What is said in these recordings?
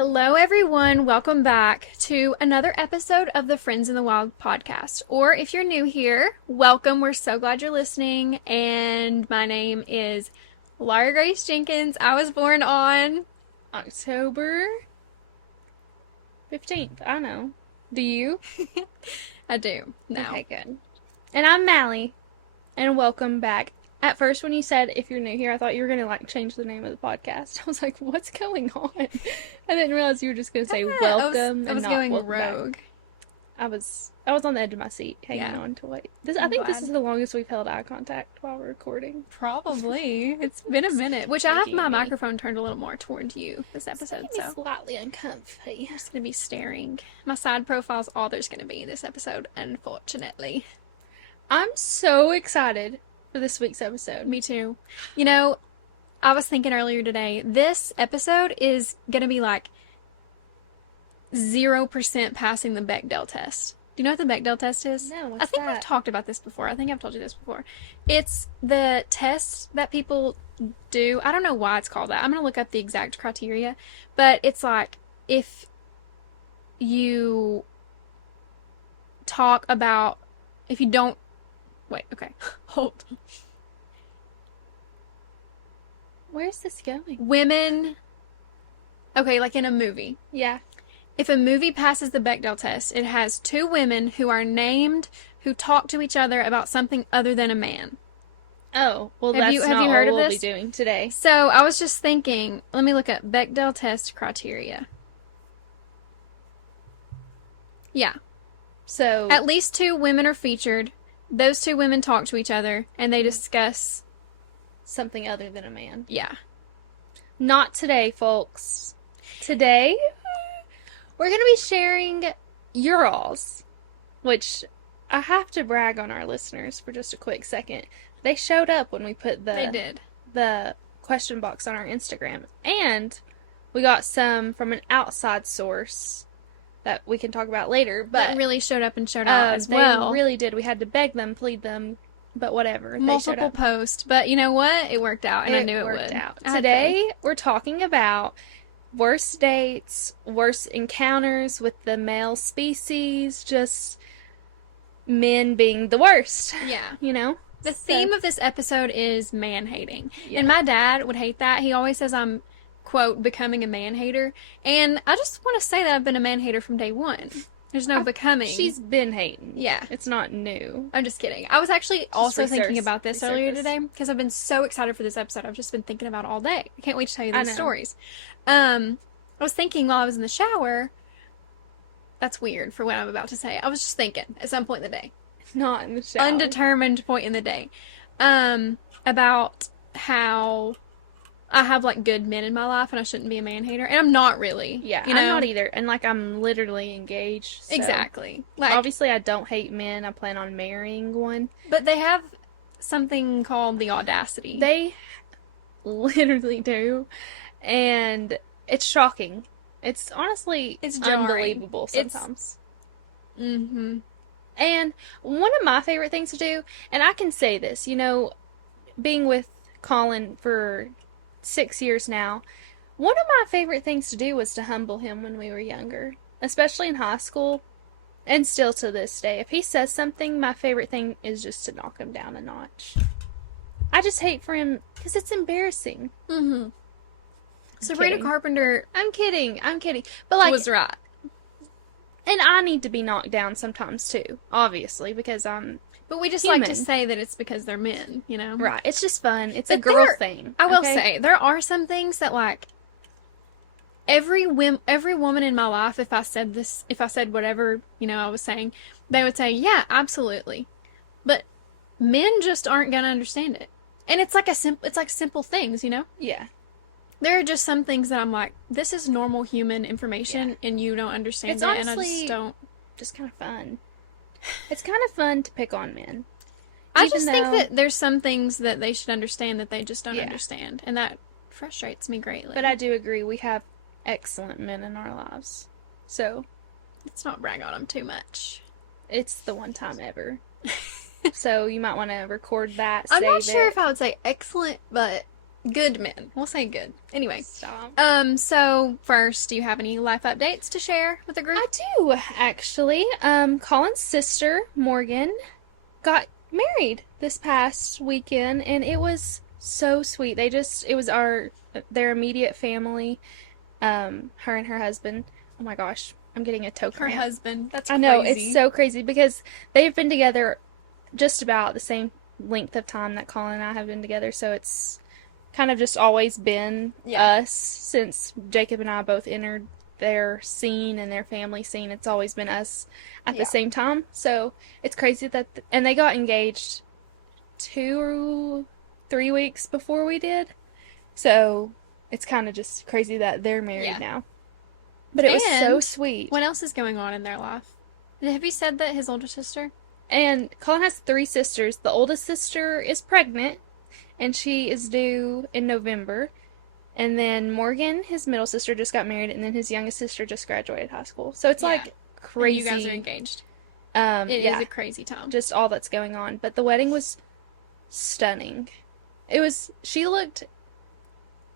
Hello, everyone. Welcome back to another episode of the Friends in the Wild podcast. Or if you're new here, welcome. We're so glad you're listening. And my name is Laura Grace Jenkins. I was born on October 15th. I know. Do you? I do now. Okay, good. And I'm Mally. And welcome back. At first, when you said if you're new here, I thought you were going to change the name of the podcast. I was like, what's going on? I didn't realize you were just going to say welcome I was and not going welcome rogue. back. I was on the edge of my seat, hanging on to wait. I think this is the longest we've held eye contact while we're recording. Probably. It's been a minute. Which I have my microphone turned a little more toward you this episode. So slightly uncomfy. I'm just going to be staring. My side profile's all there's going to be this episode, unfortunately. I'm so excited for this week's episode. Me too. You know, I was thinking earlier today, this episode is going to be like 0% passing the Bechdel test. Do you know what the Bechdel test is? No, I think we've talked about this before. I think I've told you this before. It's the test that people do. I don't know why it's called that. I'm going to look up the exact criteria. But it's like if you talk about, if you don't, wait, okay, hold. Where's this going? Women, okay, like in a movie. Yeah. If a movie passes the Bechdel test, it has two women who are named who talk to each other about something other than a man. Oh, well, have that's you not heard what of we'll this? be doing today. So I was just thinking, let me look up Bechdel test criteria. Yeah. So At least two women are featured. Those two women talk to each other and they discuss something other than a man. Yeah. Not today, folks. Today, we're going to be sharing your-alls, which I have to brag on our listeners for just a quick second. They showed up when we put the question box on our Instagram, and we got some from an outside source that we can talk about later. But that really showed up and showed out as well. They really did. We had to beg them, plead them, but whatever. Multiple posts, but you know what? It worked out, and I knew it would. Out. Today, we're talking about worst dates, worst encounters with the male species, just men being the worst. Yeah. You know? The theme of this episode is man-hating. Yeah. And my dad would hate that. He always says I'm, quote, becoming a man-hater. And I just want to say that I've been a man-hater from day one. There's no becoming. She's been hating. Yeah. It's not new. I'm just kidding. I was actually also thinking about this earlier today because I've been so excited for this episode. I've just been thinking about it all day. I can't wait to tell you these stories. I was thinking while I was in the shower, that's weird for what I'm about to say. I was just thinking at some point in the day. Not in the shower. Undetermined point in the day. About how I have like good men in my life and I shouldn't be a man hater. And I'm not really. Yeah, you know? I'm not either. And like I'm literally engaged. So exactly. Like obviously I don't hate men. I plan on marrying one. But they have something called the audacity. They literally do. And it's shocking. It's honestly unbelievable sometimes. Mm-hmm. And one of my favorite things to do, and I can say this, you know, being with Colin for 6 years now, one of my favorite things to do was to humble him when we were younger, especially in high school, and still to this day. If he says something, my favorite thing is just to knock him down a notch. I just hate for him, because it's embarrassing. Mm-hmm. Sabrina Carpenter... I'm kidding. But like... was right. And I need to be knocked down sometimes, too. Obviously, because I'm But we just human. like to say that it's because they're men, you know? Right. It's just fun. It's a girl thing. I will say, there are some things that, like, every woman in my life, if I said whatever, you know, I was saying, they would say, yeah, absolutely. But men just aren't going to understand it. And it's like simple things, you know? Yeah. There are just some things that I'm like, this is normal human information, and you don't understand it's it, honestly and I just don't. Just kind of fun. It's kind of fun to pick on men. I just think that there's some things that they should understand that they just don't understand, and that frustrates me greatly. But I do agree, we have excellent men in our lives. So, let's not brag on them too much. It's the one time ever. So you might want to record that. I'm not sure if I would say excellent, but Good men. We'll say good. Anyway, Stop. so first, do you have any life updates to share with the group? I do, actually. Colin's sister, Morgan, got married this past weekend, and it was so sweet. It was their immediate family, her and her husband. Oh my gosh, I'm getting a toe Her cramp. husband. That's I crazy. know, it's so crazy because they've been together just about the same length of time that Colin and I have been together, so it's kind of just always been us since Jacob and I both entered their scene and their family scene. It's always been us at the same time. So it's crazy and they got engaged 3 weeks before we did. So it's kind of just crazy that they're married now. But it was so sweet. What else is going on in their life? Have you said that his older sister? And Colin has 3 sisters. The oldest sister is pregnant, and she is due in November. And then Morgan, his middle sister, just got married, and then his youngest sister just graduated high school. So it's like crazy. And you guys are engaged. It is a crazy time. Just all that's going on. But the wedding was stunning. She looked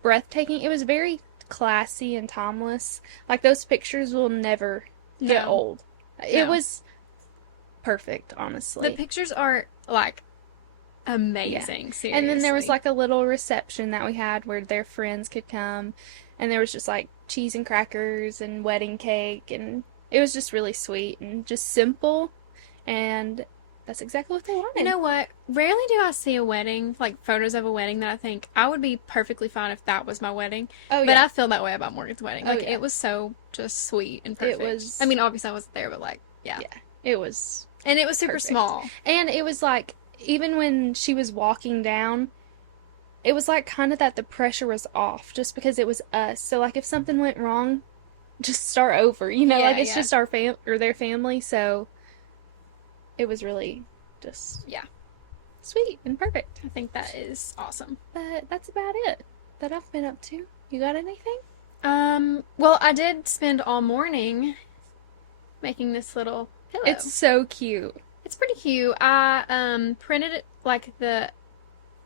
breathtaking. It was very classy and timeless. Like, those pictures will never get old. It was perfect, honestly. The pictures are, like, amazing, seriously. And then there was, like, a little reception that we had where their friends could come, and there was just, like, cheese and crackers and wedding cake, and it was just really sweet and just simple, and that's exactly what they wanted. You know what? Rarely do I see a wedding, like, photos of a wedding that I think, I would be perfectly fine if that was my wedding. Oh, but I feel that way about Morgan's wedding. Like, yeah. it was so just sweet and perfect. It was... I mean, obviously I wasn't there, but, like, yeah. It was... And it was super perfect. small. And it was, like, even when she was walking down, it was, like, kind of that the pressure was off just because it was us. So, like, if something went wrong, just start over, you know? Like, it's just our or their family, so it was really just sweet and perfect. I think that is awesome. But that's about it that I've been up to. You got anything? Well, I did spend all morning making this little pillow. It's so cute. It's pretty cute. I printed it like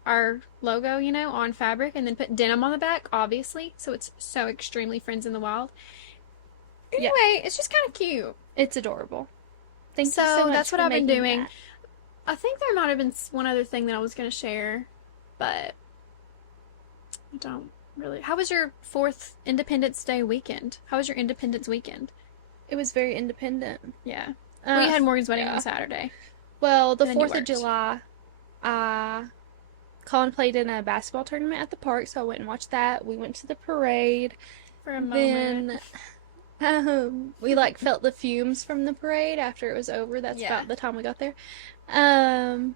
our logo, you know, on fabric, and then put denim on the back, obviously. So it's so extremely Friends in the Wild. Anyway, it's just kind of cute. It's adorable. Thank you so much. That's what for I've been making doing. that. I think there might have been one other thing that I was going to share, but I don't really. How was your 4th Independence Day weekend? How was your Independence weekend? It was very independent. Yeah. We had Morgan's wedding on Saturday. Well, the And then you 4th of July, Colin played in a basketball tournament at the park, so I went and watched that. We went to the parade. For a moment. Then we like felt the fumes from the parade after it was over. That's about the time we got there. And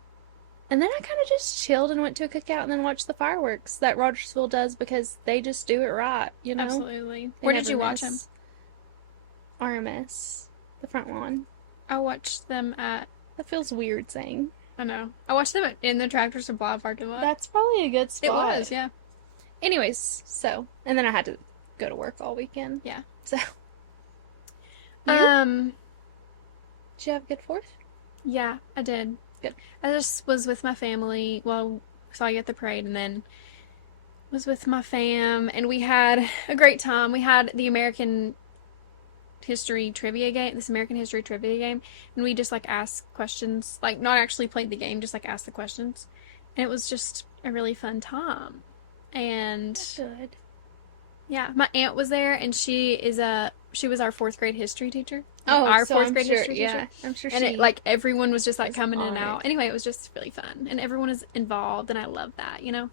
then I kind of just chilled and went to a cookout and then watched the fireworks that Rogersville does because they just do it right, you know? Absolutely. Where did you watch them? RMS, the front lawn. I watched them at... That feels weird saying. I know. I watched them in the Tractor Supply parking lot. That's probably a good spot. It was, yeah. Anyways, and then I had to go to work all weekend. Yeah. So. You? Did you have a good 4th? Yeah, I did. Good. I just was with my family. Well, saw you at the parade, and then was with my fam, and we had a great time. We had the American History Trivia game, and we just, like, asked questions. Like, not actually played the game, just, like, asked the questions. And it was just a really fun time. And... That's good. Yeah, my aunt was there, and she was our 4th grade history teacher. Oh, our so 4th grade history teacher. Yeah, I'm sure and everyone was just like coming in and honored. out. Anyway, it was just really fun, and everyone is involved, and I love that. You know.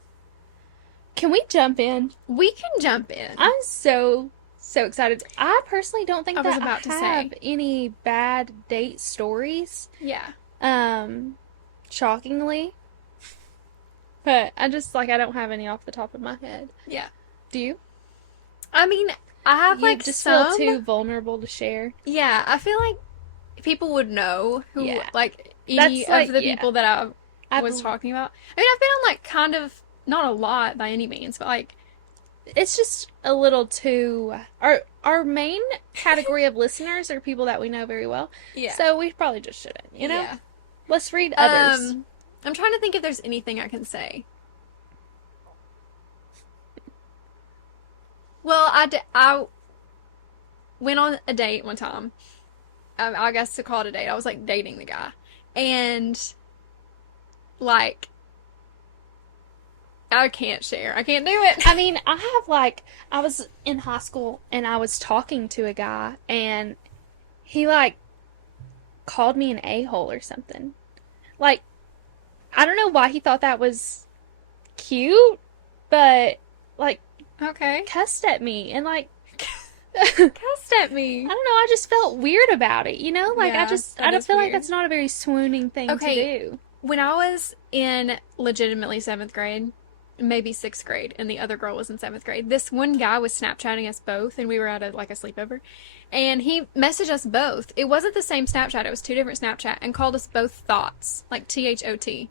Can we jump in? We can jump in. I'm so excited. I personally don't think I that was about to have say. any bad date stories. Yeah. Shockingly. But I just I don't have any off the top of my head. Yeah. Do you? I mean, I have You just feel too vulnerable to share. Yeah, I feel like people would know who any That's of the people that I was talking about. I mean, I've been on like kind of not a lot by any means, but like it's just a little too our main category of listeners are people that we know very well. Yeah. So we probably just shouldn't, you know? Yeah. Let's read others. I'm trying to think if there's anything I can say. I went on a date one time. I guess to call it a date. I was like dating the guy. And like I can't share. I can't do it. I mean, I have like, I was in high school and I was talking to a guy and he like called me an a-hole or something. Like, I don't know why he thought that was cute, but like Okay. cussed at me and like Cussed at me. I don't know, I just felt weird about it, you know? Like Yeah, I that don't is feel like weird. that's not a very swooning thing to do. When I was in legitimately 7th grade, maybe 6th grade, and the other girl was in 7th grade, this one guy was Snapchatting us both, and we were at a sleepover, and he messaged us both. It wasn't the same Snapchat, it was 2 different Snapchat, and called us both thoughts, like THOT.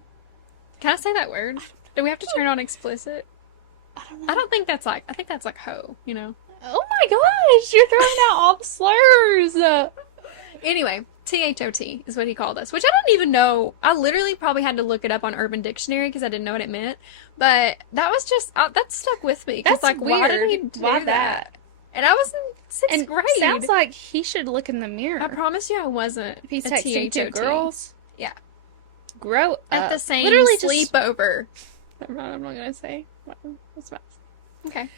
Can I say that word? Do we have to turn on explicit? I don't know. I think that's like hoe, you know? Oh my gosh, you're throwing out all the slurs. Anyway, THOT is what he called us, which I don't even know. I literally probably had to look it up on Urban Dictionary because I didn't know what it meant. But that was just, that stuck with me. 'Cause, That's like, weird. why did he do Why that? And I was in 6th grade. Sounds like he should look in the mirror. I promise you I wasn't. If he's a texting two THOT. girls. Yeah. Grow up. At the same Literally just sleepover. I'm not gonna say. What's that? Okay.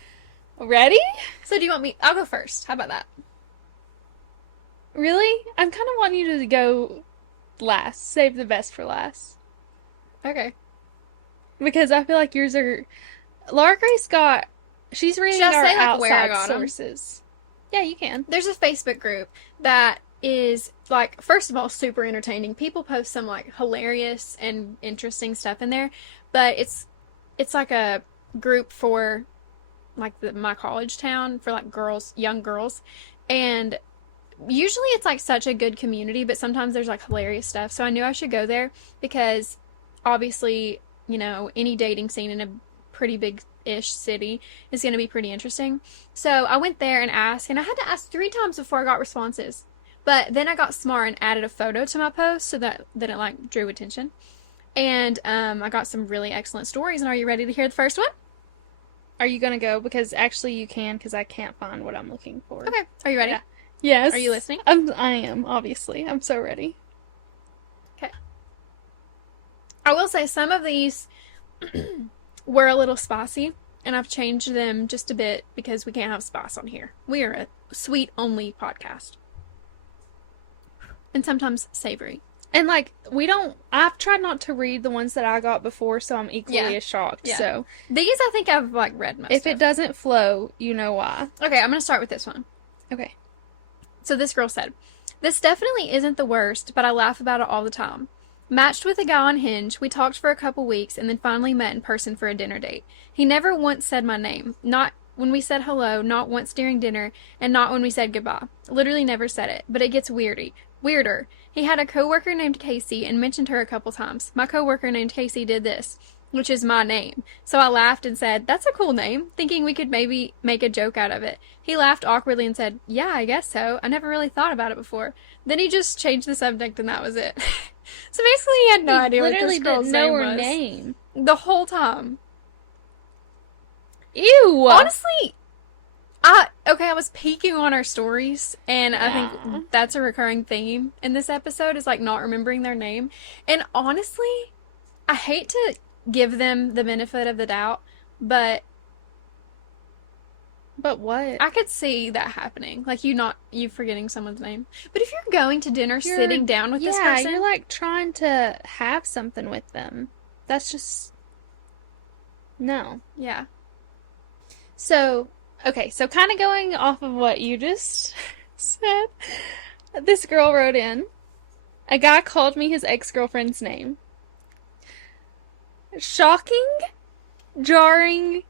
Ready? So do you want me? I'll go first. How about that? Really? I'm kind of wanting you to go last. Save the best for last. Okay. Because I feel like yours are. Laura Grace got. She's reading Should I our say, like, where I outside got 'em? sources. Yeah, you can. There's a Facebook group that is like, first of all, super entertaining. People post some like hilarious and interesting stuff in there, but it's like a group for like my college town for like girls, young girls, and usually it's like such a good community, but sometimes there's like hilarious stuff. So I knew I should go there because obviously, you know, any dating scene in a pretty big-ish city is going to be pretty interesting. So I went there and asked, and I had to ask 3 times before I got responses. But then I got smart and added a photo to my post so that it like drew attention. And I got some really excellent stories. And are you ready to hear the first one? Are you gonna go? Because actually you can, because I can't find what I'm looking for. Okay. Are you ready? Yeah. Yes. Are you listening? I am, obviously. I'm so ready. Okay. I will say some of these were a little spicy, and I've changed them just a bit because we can't have spice on here. We are a sweet-only podcast. And sometimes savory. And like I've tried not to read the ones that I got before, so I'm equally as shocked. Yeah. So These I think I've like read most if of. it doesn't flow, you know why. Okay, I'm going to start with this one. Okay. So this girl said, "This definitely isn't the worst, but I laugh about it all the time. Matched with a guy on Hinge, we talked for a couple weeks and then finally met in person for a dinner date. He never once said my name, not when we said hello, not once during dinner, and not when we said goodbye. Literally never said it, but it gets weirder. He had a coworker named Casey and mentioned her a couple times. My coworker named Casey did this, which is my name. So I laughed and said, 'That's a cool name,' thinking we could maybe make a joke out of it. He laughed awkwardly and said, 'Yeah, I guess so. I never really thought about it before.' Then he just changed the subject and that was it." So basically he had no idea what Literally this girl's didn't know name her was. name. The whole time. Ew. Honestly, I was peeking on our stories, and I Yeah. think that's a recurring theme in this episode is like not remembering their name. And honestly, I hate to give them the benefit of the doubt, but what? I could see that happening. Like you forgetting someone's name. But if you're going to dinner sitting down with this person, Yeah, you're like trying to have something with them. That's just no. yeah. So, okay, so kind of going off of what you just said, this girl wrote in, a guy called me his ex-girlfriend's name. Shocking, jarring,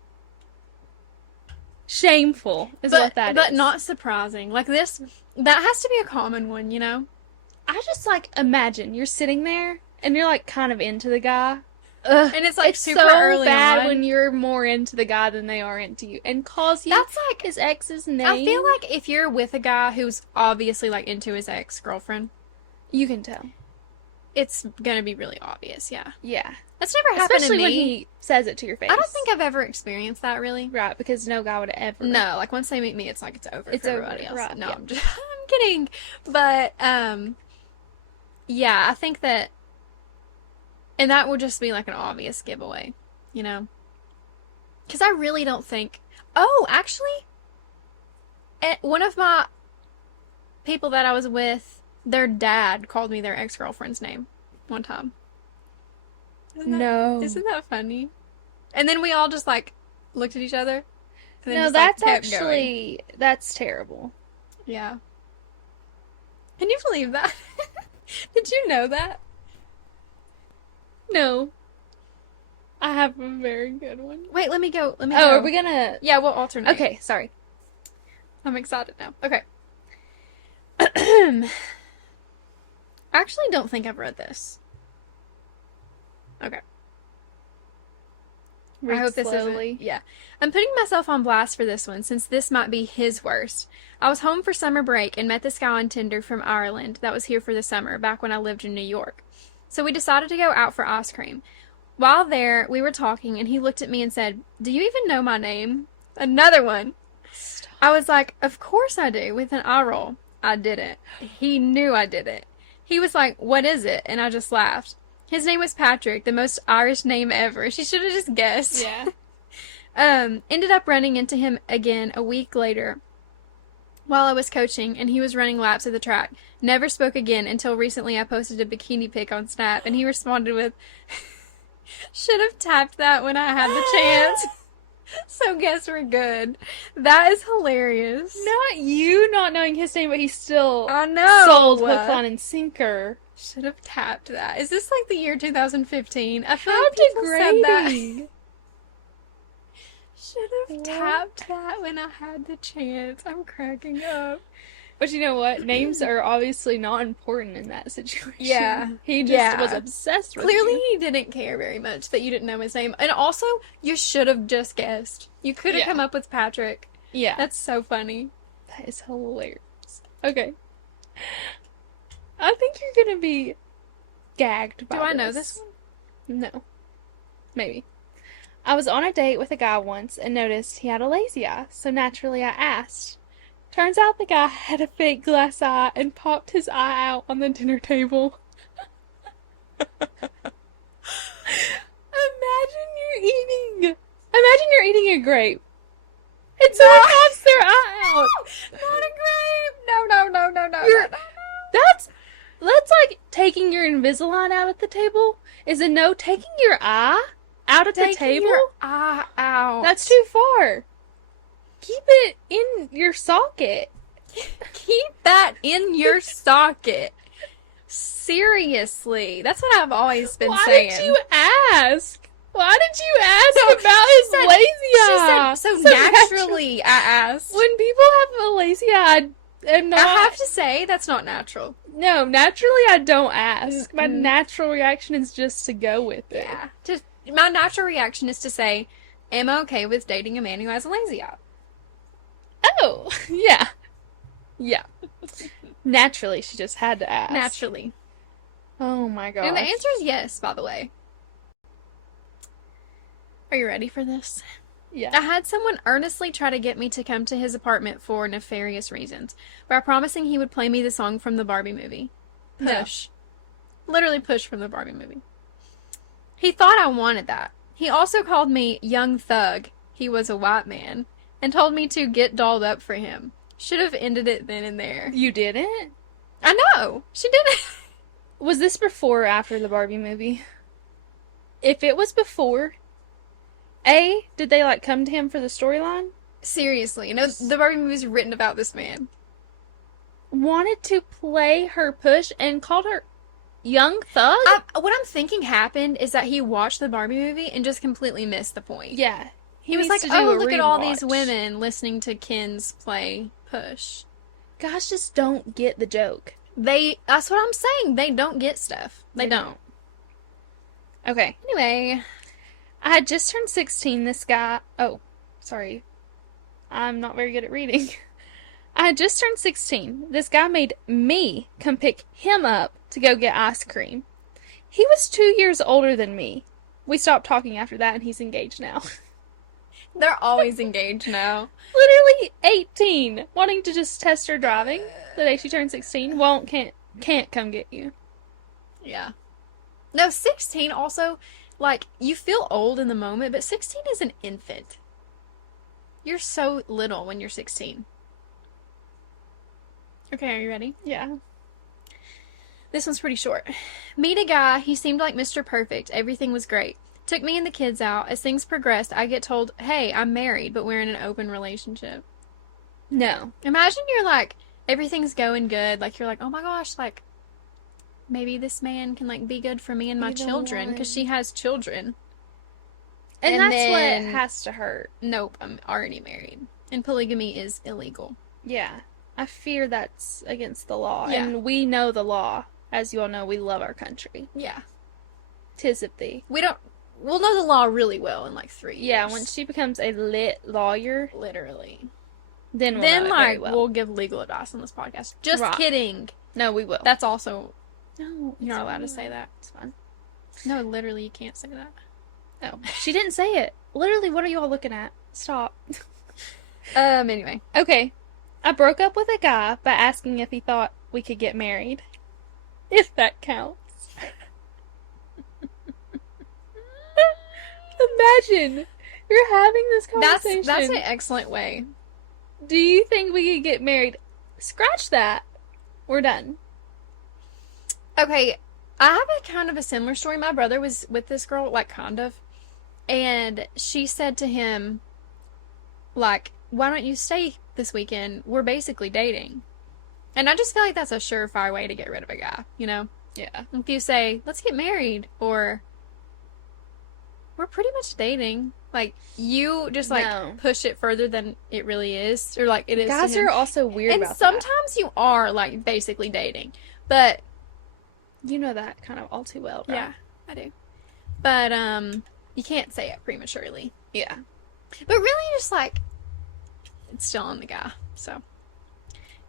shameful is what that is. But not surprising. Like this, that has to be a common one, you know? I just like imagine you're sitting there and you're like kind of into the guy. And it's like it's super so early bad on. when you're more into the guy than they are into you, and calls you That's like his ex's name. I feel like if you're with a guy who's obviously like into his ex-girlfriend, you can tell. it's gonna be really obvious. Yeah, Yeah. that's never happened Especially to when me. he says it to your face. I don't think I've ever experienced that really. Right, because no guy would ever. No, like once they meet me, it's like it's over It's for over, everybody else. right, No, yeah. I'm just I'm kidding. But yeah, I think that, and that would just be like an obvious giveaway, you know? Because I really don't think. Oh, actually, one of my people that I was with, their dad called me their ex-girlfriend's name one time. No. Isn't that funny? And then we all just like looked at each other. And then No, just, that's like, kept going. actually that's terrible. Yeah. Can you believe that? Did you know that? No. I have a very good one. Wait, let me go. Let me Oh, go. are we gonna? Yeah, we'll alternate. Okay, sorry. I'm excited now. Okay. I actually don't think I've read this. Okay. I hope this slowly. isn't. Yeah. I'm putting myself on blast for this one since this might be his worst. I was home for summer break and met this guy on Tinder from Ireland that was here for the summer back when I lived in New York. So we decided to go out for ice cream. While there, we were talking and he looked at me and said, "Do you even know my name?" Another one. Stop. I was like, "Of course I do," with an eye roll. I didn't. He knew I didn't. He was like, "What is it?" And I just laughed. His name was Patrick, the most Irish name ever. She should have just guessed. Yeah. Ended up running into him again a week later while I was coaching, and he was running laps at the track. Never spoke again until recently I posted a bikini pic on Snap, and he responded with, "Should have tapped that when I had the chance." So guess we're good. That is hilarious. Not you not knowing his name, but he still I know. sold hook, line, and sinker. Should have tapped that. Is this like the year 2015? I feel How like people said that. degrading. Should have What? tapped that when I had the chance. I'm cracking up. But you know what? Names are obviously not important in that situation. Yeah. He just Yeah. was obsessed with Clearly, you. he didn't care very much that you didn't know his name. And also, you should have just guessed. You could have Yeah. come up with Patrick. Yeah. That's so funny. That is hilarious. Okay. I think you're gonna be gagged by Do I know this one? No. Maybe. I was on a date with a guy once and noticed he had a lazy eye, so naturally I asked. Turns out the guy had a fake glass eye and popped his eye out on the dinner table. Imagine you're eating a grape. And someone pops their eye out. Not a grape! No, no, no, no, no. You're- no, no. That's like taking your Invisalign out at the table. Is a no taking your eye out at the Taking table? your eye out. That's too far. Keep it in your socket. Keep that in your socket. Seriously. That's what I've always been Why saying. did you ask? Why did you ask So, about she his said- lazy She eye? said, so naturally, I asked. When people have a lazy eye, I'm not. I have to say, that's not natural. No, naturally I don't ask. My Mm-mm. natural reaction is just to go with it. Yeah. Just my natural reaction is to say, "Am I okay with dating a man who has a lazy eye?" Oh, yeah. Yeah. Naturally, she just had to ask. Naturally. Oh my god. And the answer is yes, by the way. Are you ready for this? Yeah. I had someone earnestly try to get me to come to his apartment for nefarious reasons, by promising he would play me the song from the Barbie movie. No. Push. Literally Push from the Barbie movie. He thought I wanted that. He also called me young thug. He was a white man. And told me to get dolled up for him. Should have ended it then and there. You didn't? I know! She didn't. Was this before or after the Barbie movie? If it was before, did they like come to him for the storyline? Seriously, no, the Barbie movie is written about this man. Wanted to play her Push and called her young thug? What I'm thinking happened is that he watched the Barbie movie and just completely missed the point. Yeah. He was like, needs to do "Oh, a look at all these rewatch." women listening to Ken's play Push." Guys just don't get the joke. That's what I'm saying. They don't get stuff. They They don't. Okay. Anyway, I had just turned 16. This guy. Oh, sorry. I'm not very good at reading. I had just turned 16. This guy made me come pick him up to go get ice cream. He was 2 years older than me. We stopped talking after that, and he's engaged now. They're always engaged now. Literally 18, wanting to just test her driving the day she turned 16. Can't come get you. Yeah. No, 16 also, like, you feel old in the moment, but 16 is an infant. You're so little when you're 16. Okay, are you ready? Yeah. This one's pretty short. Meet a guy. He seemed like Mr. Perfect. Everything was great. Took me and the kids out. As things progressed, I get told, hey, I'm married, but we're in an open relationship. No. Imagine you're like, everything's going good. Like, you're like, oh my gosh, like, maybe this man can, like, be good for me and my children. Because she has children. And And that's then- what has to hurt. Nope, I'm already married. And polygamy is illegal. Yeah. I fear that's against the law. Yeah. And we know the law. As you all know, we love our country. Yeah. 'Tis of thee. We'll know the law really well in like 3 years. Yeah, when she becomes a lit lawyer, Literally. then we'll Then, know it very like, well. we'll give legal advice on this podcast. Just Right. kidding. No, we will. That's also, No, you're not allowed to say that. It's fine. No, literally, you can't say that. No, she didn't say it. Literally, what are you all looking at? Stop. Anyway. Okay. I broke up with a guy by asking if he thought we could get married. If that counts. Imagine you're having this conversation. That's an excellent way. Do you think we could get married? Scratch that. We're done. Okay, I have a kind of a similar story. My brother was with this girl, like, kind of, and she said to him, like, why don't you stay this weekend? We're basically dating. And I just feel like that's a surefire way to get rid of a guy, you know? Yeah. If you say, let's get married, or we're pretty much dating, like, you just, like, No. push it further than it really is, or, like, it is to Guys him. are also weird And about sometimes you are, like, basically dating. But, that. You know that kind of all too well, right? yeah, I do. But, you can't say it prematurely. Yeah. But really, just, like, it's still on the guy, so.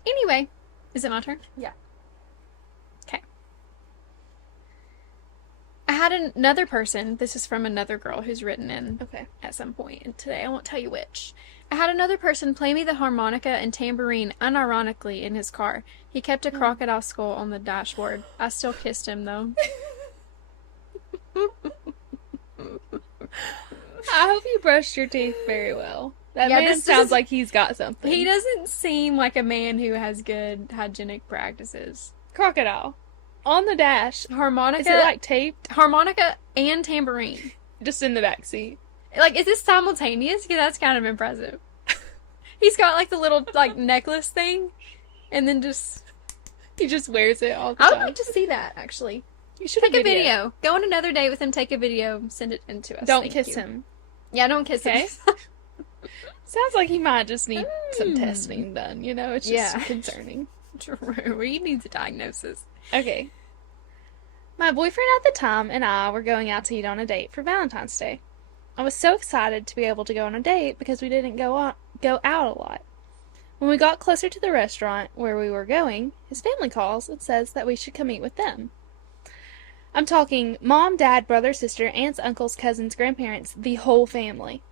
Anyway, is it my turn? Yeah. Okay. I had another person, this is from another girl who's written in Okay. at some point and today. I won't tell you which. I had another person play me the harmonica and tambourine unironically in his car. He kept a crocodile skull on the dashboard. I still kissed him, though. I hope you brushed your teeth very well. That Yeah, man this sounds is- like he's got something. He doesn't seem like a man who has good hygienic practices. Crocodile. On the dash. Harmonica, Is it like taped? harmonica and tambourine. Just in the back seat. Like, is this simultaneous? Yeah, that's kind of impressive. He's got, like, the little, like, necklace thing, and then just... He just wears it all the I would time. like to see that, actually. You should Take a video. Go on another date with him, take a video, send it in to us. Don't Thank kiss you. him. Yeah, don't kiss Okay. him. Sounds like he might just need some Mm. testing done, you know? It's just Yeah. concerning. True. He needs a diagnosis. Okay. My boyfriend at the time and I were going out to eat on a date for Valentine's Day. I was so excited to be able to go on a date because we didn't go out a lot. When we got closer to the restaurant where we were going, his family calls and says that we should come eat with them. I'm talking mom, dad, brother, sister, aunts, uncles, cousins, grandparents, the whole family.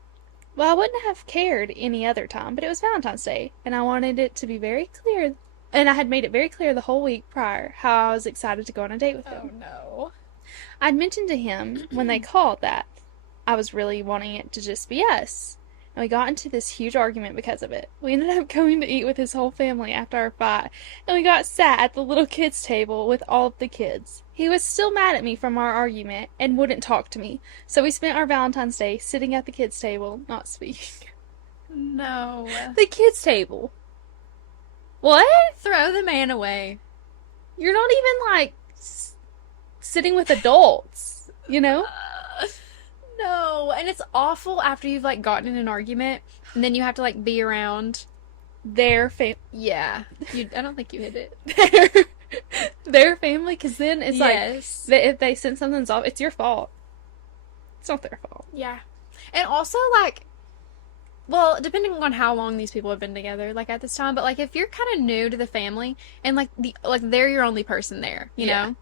Well, I wouldn't have cared any other time, but it was Valentine's Day, and I wanted it to be very clear, and I had made it very clear the whole week prior how I was excited to go on a date with him. no. I'd mentioned to him when they called that I was really wanting it to just be us. And we got into this huge argument because of it. We ended up going to eat with his whole family after our fight, and we got sat at the little kids' table with all of the kids. He was still mad at me from our argument and wouldn't talk to me, so we spent our Valentine's Day sitting at the kids' table, not speaking. No. The kids' table? What? Throw the man away. You're not even, like, sitting with adults, you know? No. And it's awful after you've, like, gotten in an argument, and then you have to, like, be around. Their Yeah. I don't think you hit it. their family, because then it's Yes. like if they send something's off, it's your fault. It's not their fault. Yeah. And also, like, well, depending on how long these people have been together, like, at this time, but, like, if you're kind of new to the family, and, like, they're your only person there, you Yeah. know?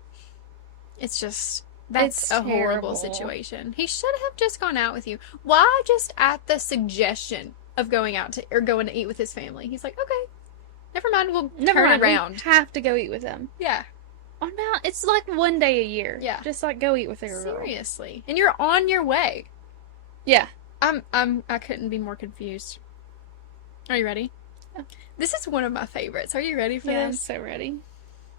It's just, That's It's a horrible terrible. situation. He should have just gone out with you. Why just at the suggestion of going out to or going to eat with his family? He's like, okay, never mind. We'll Never turn mind. around. We have to go eat with them. Yeah, Oh no, it's like one day a year. Yeah. Just like go eat with a girl. seriously. And you're on your way. Yeah. I couldn't be more confused. Are you ready? Yeah. This is one of my favorites. Are you ready for Yeah, I'm this? so ready.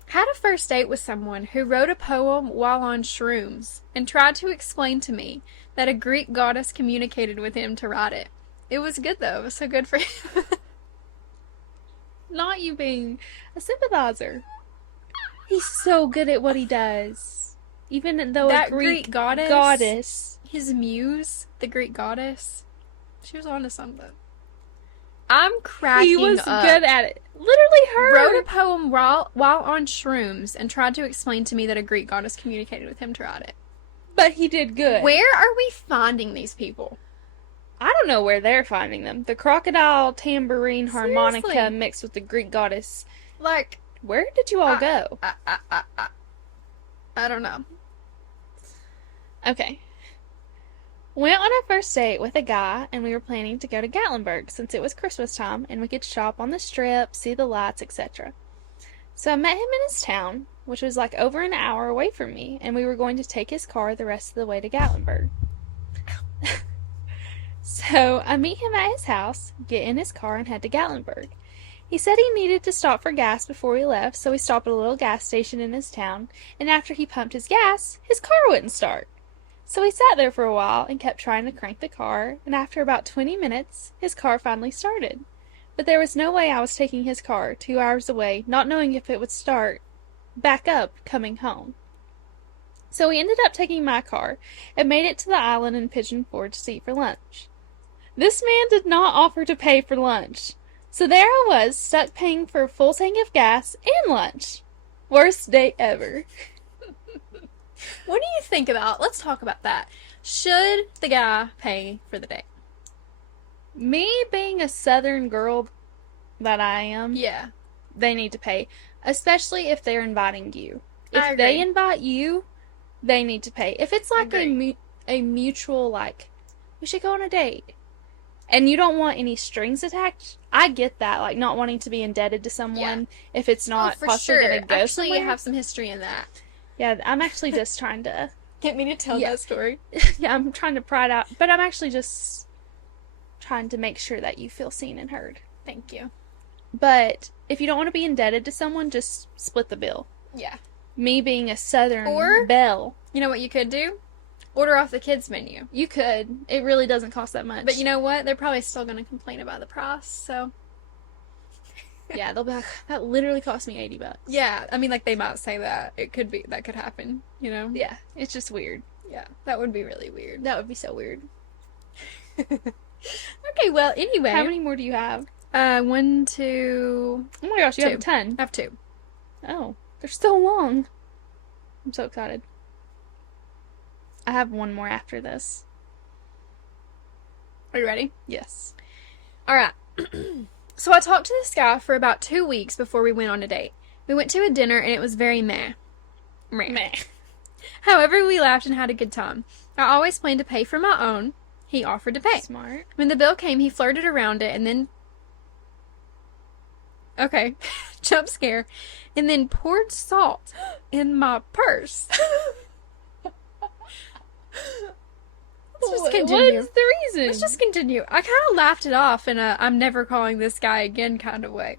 Had a first date with someone who wrote a poem while on shrooms and tried to explain to me that a Greek goddess communicated with him to write it. It was good though. It was so good for him. Not you being a sympathizer. He's so good at what he does. Even though That a Greek goddess, goddess. his muse, the Greek goddess, she was onto something. I'm cracking He was up. good at it. Literally her. Wrote a poem while on shrooms and tried to explain to me that a Greek goddess communicated with him to write it. But he did good. Where are we finding these people? I don't know where they're finding them. The crocodile tambourine harmonica Seriously. mixed with the Greek goddess. Like, Where did you all go? I don't know. Okay. Went on a first date with a guy, and we were planning to go to Gatlinburg since it was Christmas time and we could shop on the strip, see the lights, etc. So I met him in his town, which was like over an hour away from me, and we were going to take his car the rest of the way to Gatlinburg. So I meet him at his house, get in his car, and head to Gatlinburg. He said he needed to stop for gas before we left, so we stopped at a little gas station in his town, and after he pumped his gas, his car wouldn't start. So he sat there for a while and kept trying to crank the car, and after about 20 minutes, his car finally started. But there was no way I was taking his car 2 hours away, not knowing if it would start back up coming home. So we ended up taking my car and made it to the island in Pigeon Forge to eat for lunch. This man did not offer to pay for lunch. So there I was, stuck paying for a full tank of gas and lunch. Worst date ever. What do you think about? Let's talk about that. Should the guy pay for the date? Me being a southern girl that I am, Yeah. they need to pay. Especially if they're inviting you. I If they agree. invite you, they need to pay. If it's like Agree. a mutual, like, we should go on a date, and you don't want any strings attached, I get that, like, not wanting to be indebted to someone if it's not for possibly sure. going to go Actually, somewhere. you have some history in that. Yeah, I'm actually just trying to, Get me to tell Yeah. that story. yeah, I'm trying to pry it out, but I'm actually just trying to make sure that you feel seen and heard. Thank you. But if you don't want to be indebted to someone, just split the bill. Yeah. Me being a southern Or- belle, You know what you could do? Order off the kids' menu. you could. It really doesn't cost that much. But you know what? They're probably still going to complain about the price, so. yeah, they'll be like, that literally cost me $80. Yeah, I mean, like, they might say that. It could be, that could happen, you know? Yeah, it's just weird. Yeah, that would be really weird. That would be so weird. Okay, well, anyway. How many more do you have? 1, 2. Oh my gosh, you have Two. 10. I have 2. Oh, they're so long. I'm so excited. I have one more after this. Are you ready? Yes. Alright. So I talked to this guy for about 2 weeks before we went on a date. We went to a dinner and it was very meh. Meh. However, we laughed and had a good time. I always planned to pay for my own. He offered to pay. Smart. When the bill came, he flirted around it and then... Okay. Jump scare. And then poured salt in my purse. Let's just continue. What is the reason? Let's just continue. I kind of laughed it off in a I'm never calling this guy again kind of way.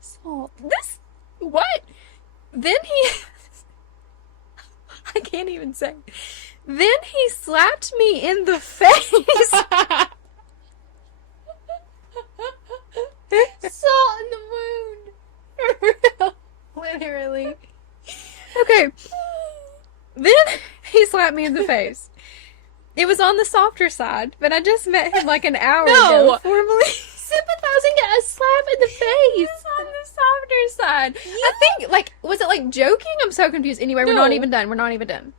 salt. This... What? Then he... I can't even say. Then he slapped me in the face. Salt in the wound. Literally. Okay. Then he slapped me in the face. It was on the softer side, but I just met him like an hour No. ago. Formally. Sympathizing at a slap in the face. It's on the softer side. I think, like, was it like joking? I'm so confused. Anyway, we're not No. even done. We're not even done.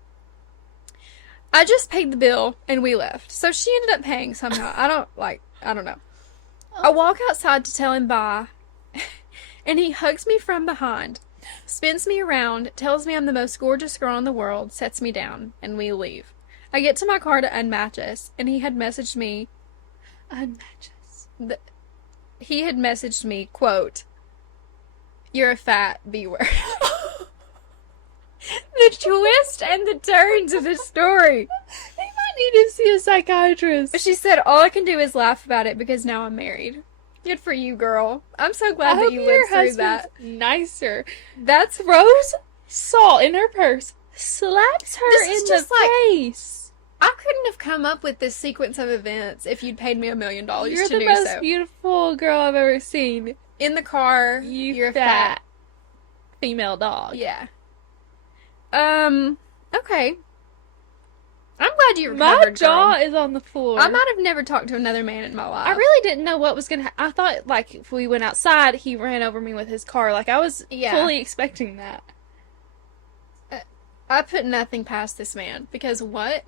I just paid the bill and we left. So she ended up paying somehow. I don't know. I walk outside to tell him bye, and he hugs me from behind. spins me around, tells me I'm the most gorgeous girl in the world, sets me down, and we leave. I get to my car to unmatch us, and he had messaged me, Unmatch us. he had messaged me, quote, "You're a fat B-word." The twist and the turns of this story. They might need to see a psychiatrist. She said, "All I can do is laugh about it because now I'm married." Good for you, girl. I'm so glad that you lived through that. Nicer. That's Throws salt in her purse, slaps her This in is the just like- face. I couldn't have come up with this sequence of events if you'd paid me $1 million You're to the do most so. beautiful girl I've ever seen. In the car, You're a fat. female dog. Yeah. Okay. I'm glad you My recovered, jaw girl. is on the floor. I might have never talked to another man in my life. I really didn't know what was gonna happen. I thought, like, if we went outside, he ran over me with his car. Like, I was fully expecting that. I put nothing past this man because what?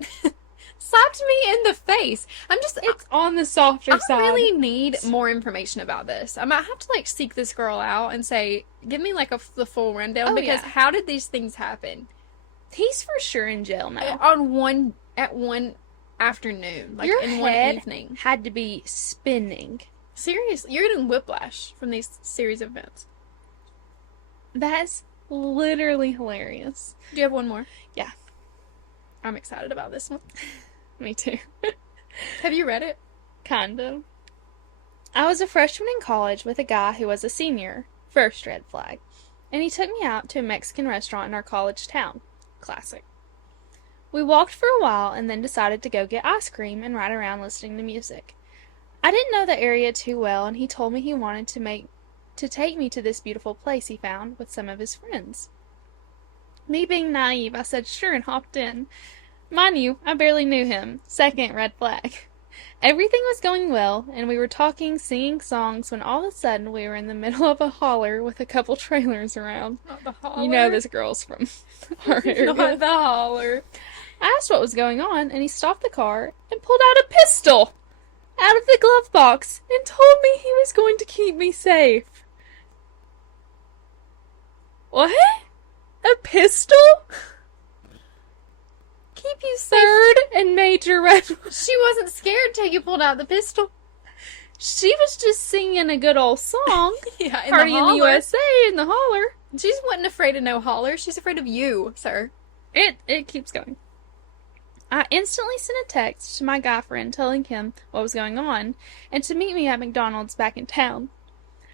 Slapped me in the face. It's on the softer side. I really need more information about this. I might have to like seek this girl out and say, give me like the full rundown because how did these things happen? He's for sure in jail now. At one afternoon, like Your in head one evening. had to be spinning. Seriously, you're getting whiplash from these series of events. That's literally hilarious. Do you have one more? Yeah. I'm excited about this one. Me too. Have you read it? Kind of. I was a freshman in college with a guy who was a senior. First red flag. And he took me out to a Mexican restaurant in our college town. Classic. We walked for a while and then decided to go get ice cream and ride around listening to music. I didn't know the area too well, and he told me he wanted to take me to this beautiful place he found with some of his friends. Me being naive, I said sure and hopped in. Mind you, I barely knew him. Second red flag. Everything was going well, and we were talking, singing songs, when all of a sudden we were in the middle of a holler with a couple trailers around. Not the holler. You know this girl's from our area. Not the holler. I asked what was going on, and he stopped the car and pulled out a pistol out of the glove box and told me he was going to keep me safe. What? A pistol? Keep you safe. Third and major red. She wasn't scared till you pulled out the pistol. She was just singing a good old song. Yeah, Party in the USA in the holler. She wasn't afraid of no holler. She's afraid of you, sir. It keeps going. I instantly sent a text to my guy friend telling him what was going on and to meet me at McDonald's back in town.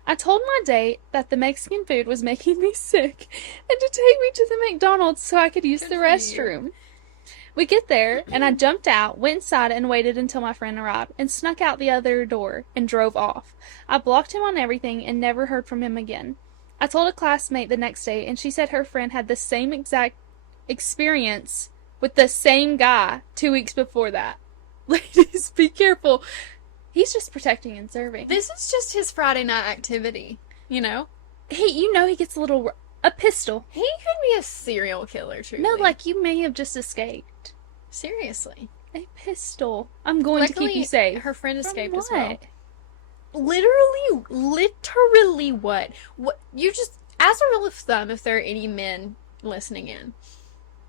I told my date that the Mexican food was making me sick and to take me to the McDonald's so I could use the restroom. We get there, and I jumped out, went inside, and waited until my friend arrived, and snuck out the other door and drove off. I blocked him on everything and never heard from him again. I told a classmate the next day, and she said her friend had the same exact experience with the same guy 2 weeks before that. Ladies, be careful. He's just protecting and serving. This is just his Friday night activity, you know? He gets a pistol. He could be a serial killer, truly. No, like, you may have just escaped. Seriously. A pistol. I'm going to keep you safe. Her friend escaped From as well. what? Literally what? What? You just, as a rule of thumb, if there are any men listening in,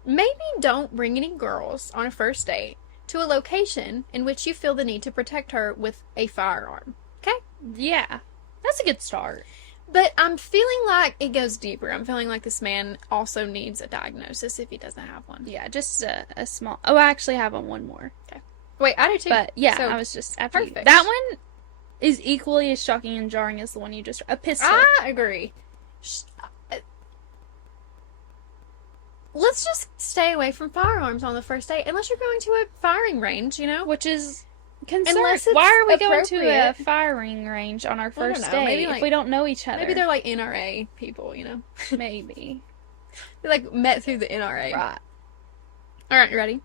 maybe don't bring any girls on a first date to a location in which you feel the need to protect her with a firearm. Okay? Yeah. That's a good start. But I'm feeling like it goes deeper. I'm feeling like this man also needs a diagnosis if he doesn't have one. Yeah, just a small... Oh, I actually have one more. Okay. Wait, I do too. But, yeah, So, I was just... After you. perfect. That one is equally as shocking and jarring as the one you just... A pistol. I agree. Let's just stay away from firearms on the first date, unless you're going to a firing range, you know? Which is... concerned. Unless it's Why are we going to a appropriate. firing range on our first know, date maybe, if like- we don't know each other? Maybe they're like NRA people, you know? Maybe. They like met through the NRA. Right. Alright, you ready?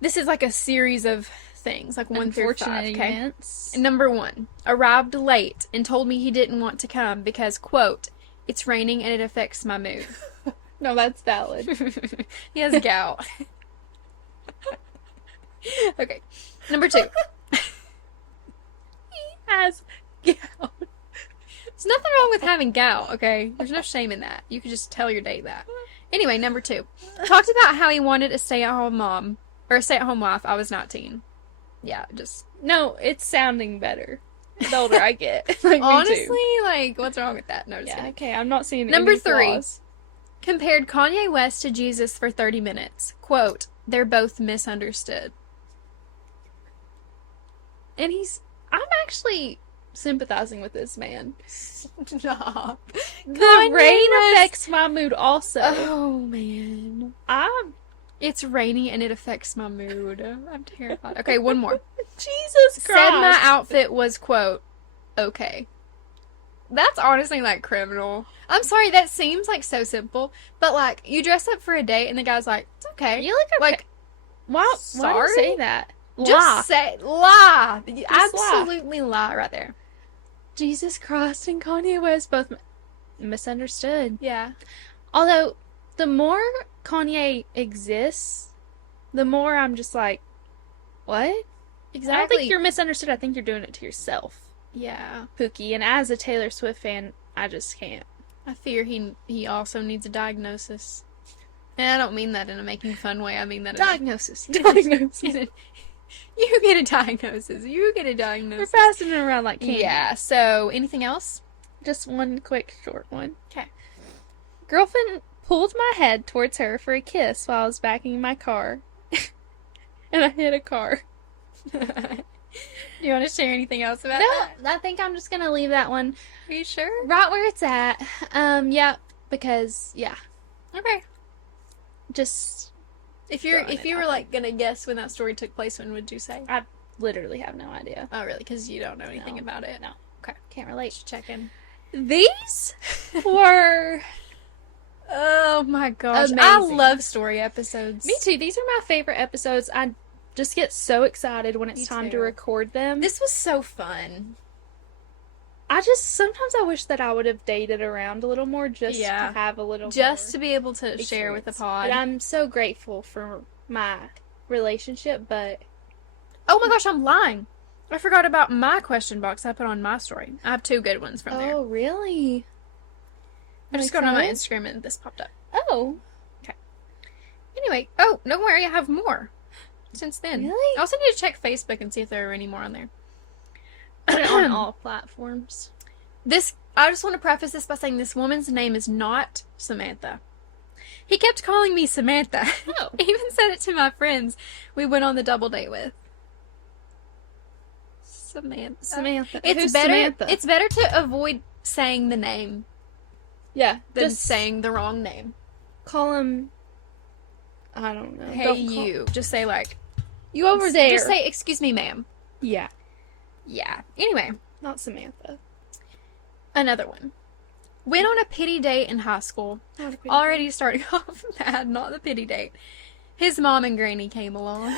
This is like a series of things, like 1 through 5, Unfortunate okay? events. Number 1, arrived late and told me he didn't want to come because, quote, it's raining and it affects my mood. No, that's valid. He has gout. Okay. Number 2. As gout. There's nothing wrong with having gout, okay? There's no shame in that. You could just tell your date that. Anyway, number 2. Talked about how he wanted a stay-at-home mom. Or a stay-at-home wife. I was 19. Yeah, just... No, it's sounding better. The older I get. Like, honestly, like, what's wrong with that? No, just kidding. Okay, I'm not seeing Number any 3. flaws. Compared Kanye West to Jesus for 30 minutes. Quote, they're both misunderstood. And I'm actually sympathizing with this man. Stop. The rain affects my mood also. Oh, man. It's rainy and it affects my mood. I'm terrified. Okay, one more. Jesus Christ. Said my outfit was, quote, okay. That's honestly, like, criminal. I'm sorry, that seems, like, so simple. But, like, you dress up for a date and the guy's like, it's okay. You look okay. Like, why do you say that? Just say, lie. Just absolutely lie right there. Jesus Christ and Kanye West both misunderstood. Yeah. Although, the more Kanye exists, the more I'm just like, what? Exactly. I don't think you're misunderstood. I think you're doing it to yourself. Yeah. Pookie. And as a Taylor Swift fan, I just can't. I fear he also needs a diagnosis. And I don't mean that in a making fun way. I mean that diagnosis. Diagnosis. You get a diagnosis. You get a diagnosis. We're passing it around like candy. Yeah, so anything else? Just one quick short one. Okay. Girlfriend pulled my head towards her for a kiss while I was backing my car. And I hit a car. Do you want to share anything else about that? No, I think I'm just going to leave that one. Are you sure? Right where it's at. Yeah, because, yeah. Okay. Just... If you were like gonna guess when that story took place, when would you say? I literally have no idea. Oh, really? Because you don't know anything about it. No. Okay. Can't relate. Just checking. These were oh my gosh, amazing. I love story episodes. Me too. These are my favorite episodes. I just get so excited when it's time to record them. This was so fun. Sometimes I wish that I would have dated around a little more just to have a little just more to be able to share with the pod. But I'm so grateful for my relationship, but... Oh my gosh, I'm lying. I forgot about my question box I put on my story. I have 2 good ones from there. Oh, really? I just got on my Instagram and this popped up. Oh. Okay. Anyway, don't worry, I have more since then. Really? I also need to check Facebook and see if there are any more on there. Put it on all platforms. I just want to preface this by saying this woman's name is not Samantha. He kept calling me Samantha. Oh. Even said it to my friends we went on the double date with. Samantha. Who's Samantha? It's better to avoid saying the name. Yeah. Than Just saying the wrong name. Call him... I don't know. Hey, you. Just say like... You over there. Just say, excuse me, ma'am. Yeah. Yeah. Anyway. Not Samantha. Another one. Went on a pity date in high school. Already starting off bad, not the pity date. His mom and granny came along.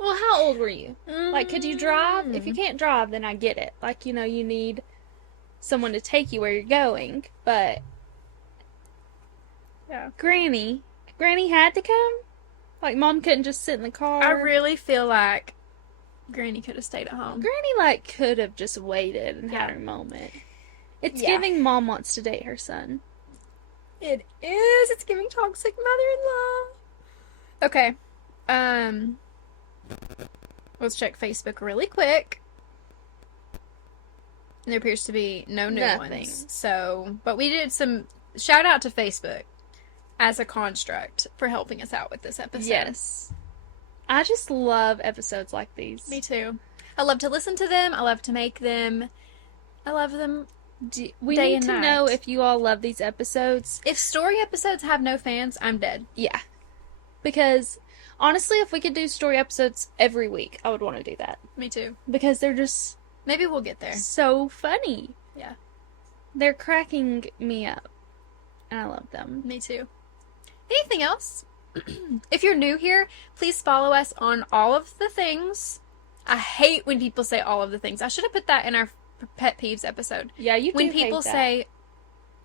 Well, how old were you? Like, could you drive? If you can't drive, then I get it. Like, you need someone to take you where you're going. But, yeah. Granny had to come? Like, Mom couldn't just sit in the car? I really feel like Granny could have stayed at home. Granny, like, could have just waited and had her moment. It's giving Mom wants to date her son. It is. It's giving toxic mother-in-law. Okay. Let's check Facebook really quick. And there appears to be no new ones. So, but we did some shout out to Facebook as a construct for helping us out with this episode. Yes. I just love episodes like these. Me too. I love to listen to them. I love to make them. I love them we day need and to night. know if you all love these episodes. If story episodes have no fans, I'm dead. Yeah. Because, honestly, if we could do story episodes every week, I would want to do that. Me too. Because they're just... Maybe we'll get there. So funny. Yeah. They're cracking me up. And I love them. Me too. Anything else? If you're new here, please follow us on all of the things. I hate when people say all of the things. I should have put that in our pet peeves episode. Yeah, you do when people hate that. say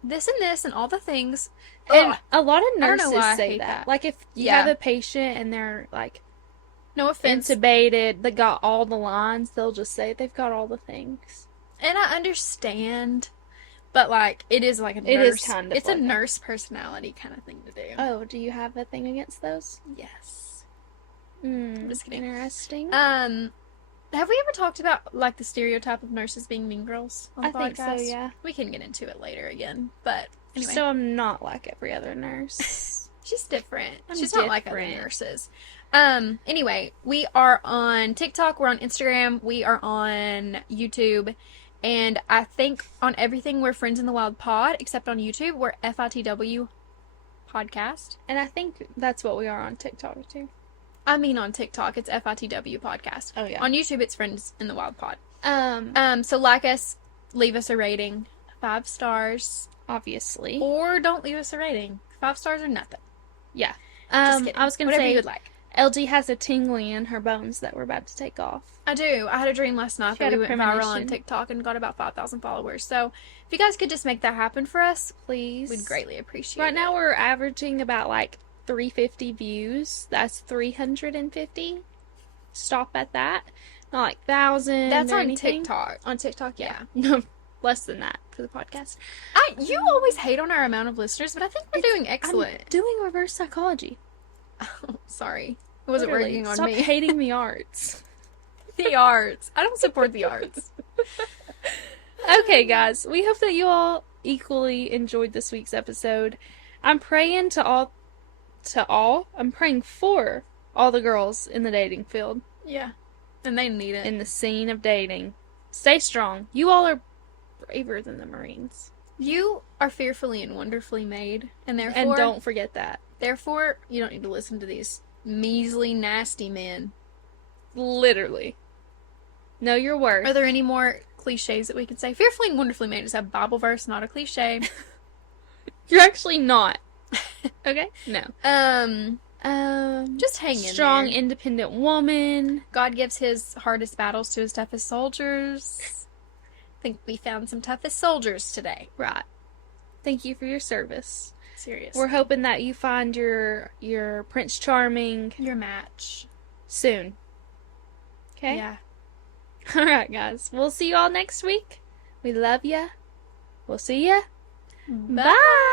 this and this and all the things. And a lot of I don't know nurses why I say hate that. that. Like, if you Yeah. have a patient and they're, like, No offense. intubated, they got all the lines, they'll just say they've got all the things. And I understand, but like it is like a It is nurse. kind of It's like a nurse personality kind of thing to do. Oh, do you have a thing against those? Yes. I'm just kidding. Interesting. Have we ever talked about like the stereotype of nurses being mean girls on the I think podcast? so, yeah. We can get into it later again, but anyway. So I'm not like every other nurse. She's different. I'm She's not like other different. nurses. Anyway, we are on TikTok, we're on Instagram, we are on YouTube, and I think on everything we're Friends in the Wild Pod, except on YouTube, we're FITW Podcast. And I think that's what we are on TikTok too. I mean on TikTok, it's FITW Podcast. Oh yeah. On YouTube, it's Friends in the Wild Pod. So So like us, leave us a rating. 5 stars. obviously. Or don't leave us a rating. 5 stars or nothing. Yeah. Just kidding. I was gonna Whatever say you would like. LG has a tingling in her bones that we're about to take off. I do. I had a dream last night She that had we a went viral on premonition. TikTok and got about 5,000 followers. So if you guys could just make that happen for us, Please. we'd greatly appreciate it. Right now we're averaging about like 350 views. That's 350. Stop at that. Not like 1,000. That's or on anything. TikTok. On TikTok, yeah. Yeah. No, less than that for the podcast. You always hate on our amount of listeners, but I think we're doing excellent. I'm doing reverse psychology. Sorry. It wasn't Literally. working on Stop me. hating the arts. The arts. I don't support the arts. Okay, guys. We hope that you all equally enjoyed this week's episode. I'm praying I'm praying for all the girls in the dating field, Yeah. And they need it. in the scene of dating. Stay strong. You all are braver than the Marines. You are fearfully and wonderfully made, and therefore, And don't forget that. therefore, you don't need to listen to these measly, nasty men. Literally. Know your worth. Are there any more cliches that we could say? Fearfully and wonderfully made is a Bible verse, not a cliche. You're actually not. Okay? No. Just hang in Strong, there. independent woman. God gives his hardest battles to his toughest soldiers. I think we found some toughest soldiers today. Right. Thank you for your service. Seriously. We're hoping that you find your Prince Charming your match. soon. Okay? Yeah. Alright, guys. We'll see you all next week. We love ya. We'll see ya. Bye. Bye.